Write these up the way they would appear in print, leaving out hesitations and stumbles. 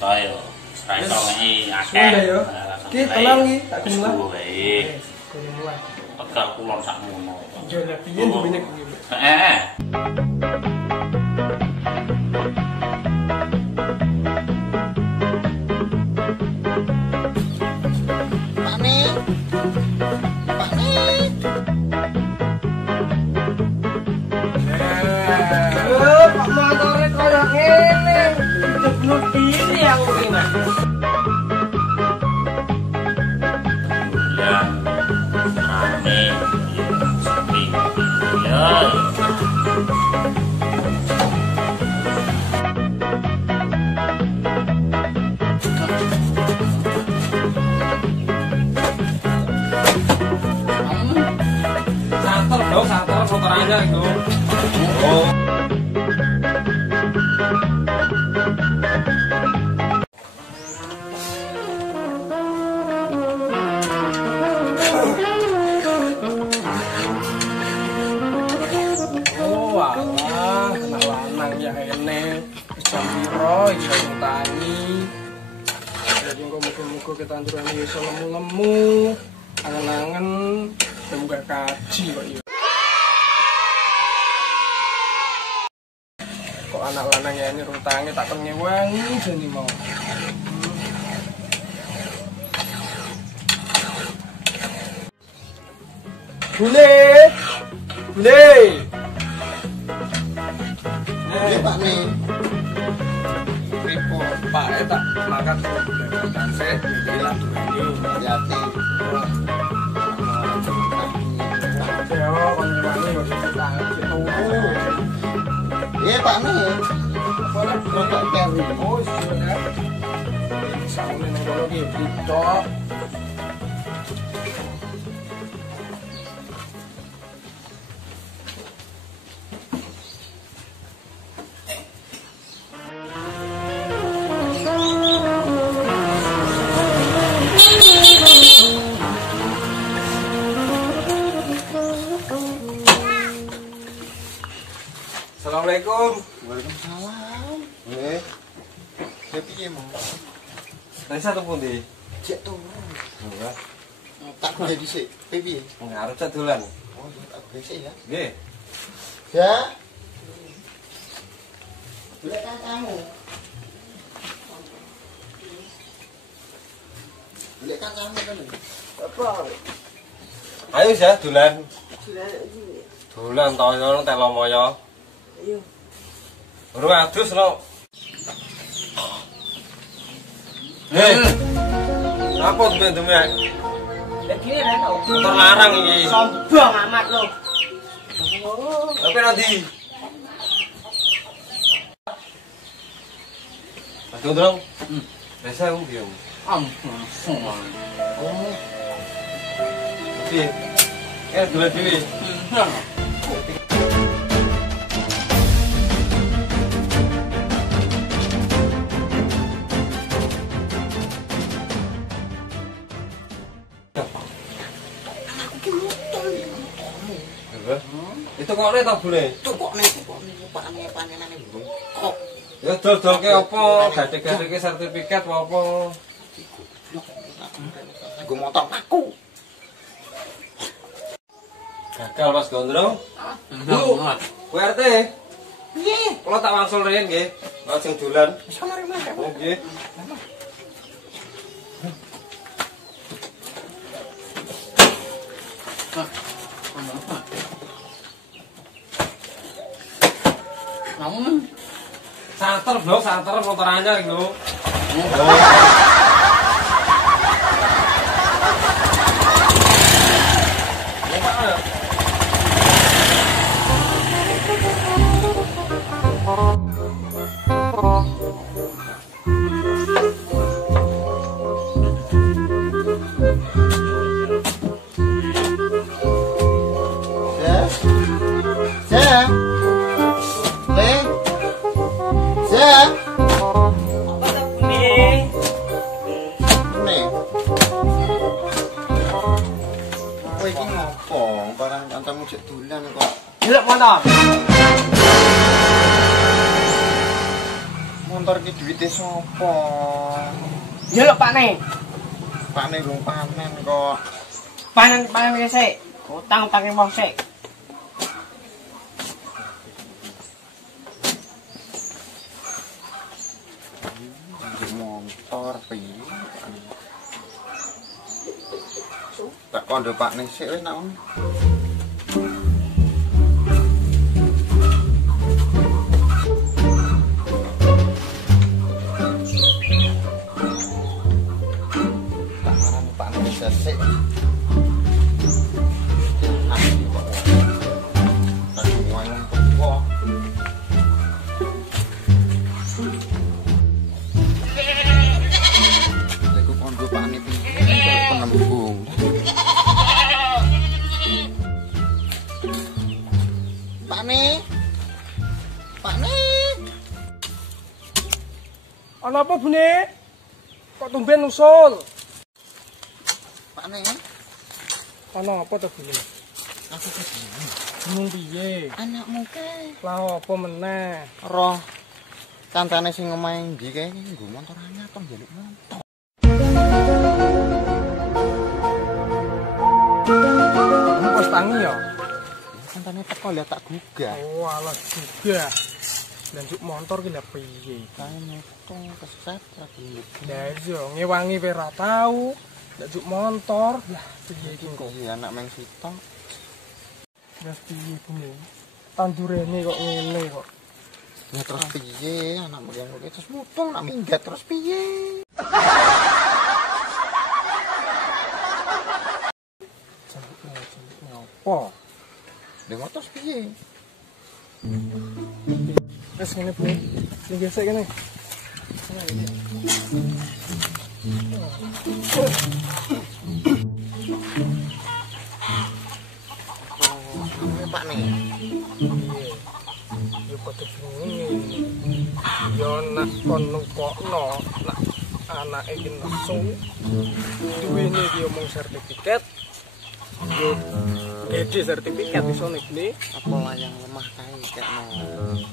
Ayo, serai songi akeh. Ki tenang ki, tak mulai. mulai. Mulai. Pegal kulon sakmono. Yo nek piye duwene kuwi. Heeh. Pak motore koyo ngene. Jeblut diri aku ki, Mas. Ya. Rame. Sepi. Ya. Santer motor aja itu. Oh. Walah, kena lanang ya ene. Jam piro iso ngutangi. Jadi muga-muga kita anturane iso lemu-lemu. Angen-angen dan gak kaji kok iya. Kok anak lanang ya ini rutange tak pengewangi jane mau. Bule. Bule. Pak nih. Ripo, Pak tak makan dan saya bilang ini Hati. yo konjemane yo tak turu. Iya Pak nih. Apa lah Bapak Keri. oh sudah. Saune nang kono ki dicok. Assalamualaikum. Waalaikumsalam. Nggih. Ya piye mau? Nang satu pundi? Cek turu. Enggak. Tak kuliah dhisik. Piye? Ngarep cak dolan. Oh, tak besok ya. Nggih. Ya. Boleh kan kamu? Boleh kan kamu kan? Apa? Ayo ya dolan. Dolan to nang Telomoyo. Iya. Urung adus no. Hei. Apa temen-temen? Begini Reno. Motor larang iki. Sombong amat lo. Tapi nanti. Aduh, Drong. Biasa aku biar. Ampun, semua. Oh. Oke. Dulu dewi. Itu kok nih tak boleh? Cukok nih, panen-panenan burung kok. Ya dol-dol ke apa? Gadek-gadek sertifikat apa? Gue motor aku. Gagal Mas Gondrong. Bu, WRT. Piye? Kalau tak wangsul riyen nggih, langsung dolan. Sono rene. Oh nggih. Namun Santer, Bro, santer motor anyar itu. motor iki duwite sapa? Ya lho Pak Ne. Pakne rung panen kok. Panen sik. Utang-utange wong sik. Motor piye? Tak kondo Pakne sik wis nak ngono. Sik. Nah, kok. Tadi ngomong kok. Aku kondo Pakne piye penembung. Pakne. Ana apa, Bune? Kok tumben usul? Pakne. Ana apa to, Bune? Aku kesini. Bingung piye? Anakmu ke? Lah apa meneh? Roh. Kancane sing omahe ndi kae nggo motor anyar kok njaluk motor. Wis tangi ya? Kancane teko lihat tak gugah. Oh, alah juga. Lanjut motor ki lha piye? Kae metung keset ra gelem. Lah iya, ngewangi wae ra tau. Lanjut motor. Lah piye iki kok? Iya anak meng sitok. Lah piye Bune? Tandurene kok ngene kok. Ya terus piye anak meng kok terus mutung nak minggat terus piye? Jambutnya apa? Lah terus piye? Wes ngene Bune. Sing gesek kene. Pakne. Yo padha bingung. Yo nak kon nukokno nak anake iki nesu. Duwene iki omong sertifikat. Yo gede sertifikat iso nek ne Apa layang lemah kae kekno.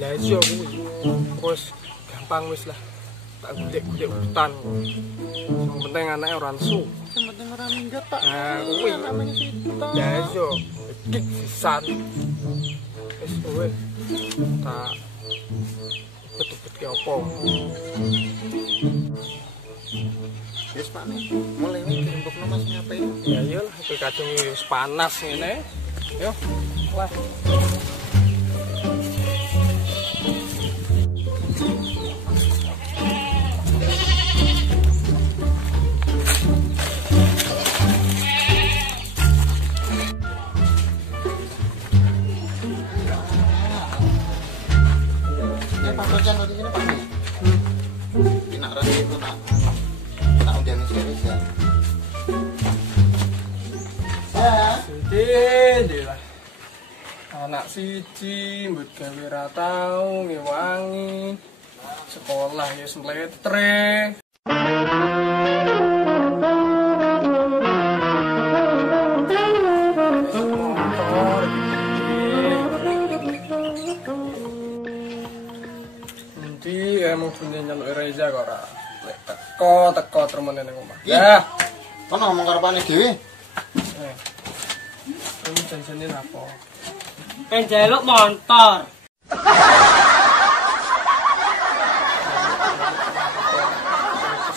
lah iso kuwi. Wis gampang wis lah. Tak golek-golek hutan. Sing penting anake ora nesu. Sing penting ora minggat Pak. Nah, kuwi anak meng sitok. lah iso dik sisan. Wis kowe tak bet-bet ki opo. Wis Pakne, mulai kirim bokno Mas ngapain? Ya iya lah, iki kadung wis panas ngene. Yo. Wah. Ya Pak Kocan tadi ini Pakne. Enak rasa itu tak udah serius ya. Sithik lah. Anak siji mbut gawe ra tau ngewangi. Sekolah ya sempletre. Motor nanti emang punya nyaluk Reza kok ora. Lek teko termene ning omah. Ya. Kono ngomong karo Pakne dhewe. Ini janjane apa? Penjaluk motor.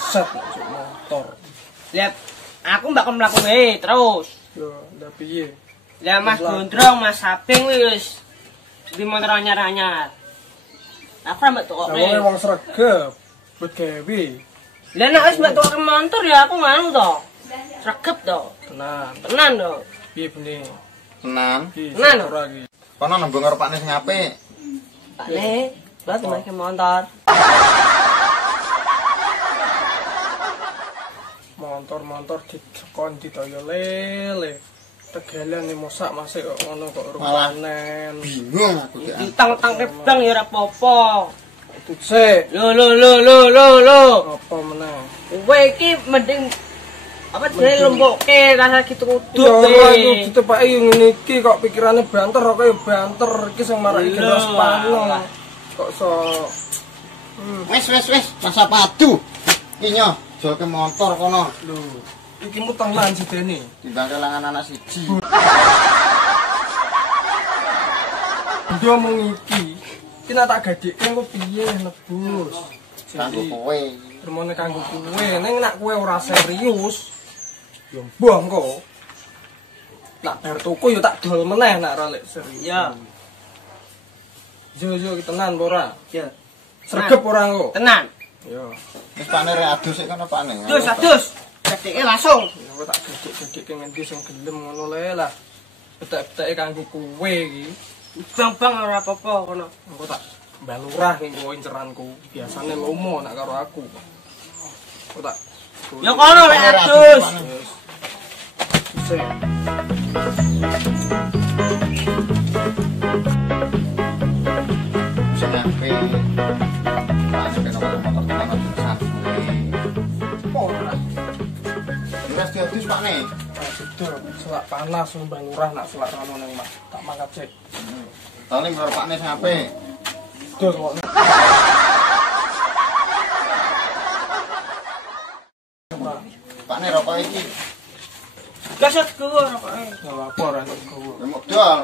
Keset masuk motor. Lihat, aku mbak mlakuke terus. Yo, ndak piye? Lah Mas Gondrong, Mas Saping wis di motor anyar-anyar. Aku mbak tukoke. Lah wong sregep, bet gawe. Lah nek wis mbak tukoke motor ya aku nganu to. Sregep to. Tenan to. Piye Bune? Tenan. Tenan, ora iki. Kono nembung karo Pakne sing apik. Pak Ne, lha temake motor. Motor dikon didaya lele. Tegalan nih mosak masih kok ngono kok Malah rumanen. bingung aku ki. Ditang-tang kebang ya ora apa-apa. Itu sik. Lo. Apa meneh? Kowe iki mending apa jenenge lomboke rasa gitu kudu. Ya ora iku ditepaki yo ngene iki kok pikirane banter kok ya banter iki sing marake gelas panas. Kok iso Wes, masa padu. Iki nyo, joke motor kono. Lho, iki mutelan sidene. Timbang kelangan anak siji. Dia mau iki. Kena tak gadekke engko piye nebus. Kanggo kowe. Remone kanggo kowe, ning nek kowe ora serius, yo mbah engko. Nak bar tuku yo tak dol meneh nek ora lek serius. Ya. Yo iki tenan apa ora? Ya. Sregep ora engko? Tenan. Yo. Wis pane rek adus sik kono pane. Adus. Gadekke langsung. Engko tak gadekke ngendi sing gelem ngono le lah. Betek-beteke kanggo kowe iki. Bang ora apa-apa kono. Engko tak balurah ning kowe inceranku. Biasane lomo nek karo aku. Engko tak. Ya kono lek adus. Sik. Sing ape. Pas kena motor tenan aja satu. Ora. Wis diadus Pakne. Betul, selak panas mbah lurah nak selak rono nang mak. Tak mangkat sik. Paling karo Pakne sing ape. Betul kok. Pakne rokok iki. Gasat ku rokoke. Ora apa ora kok. Modal.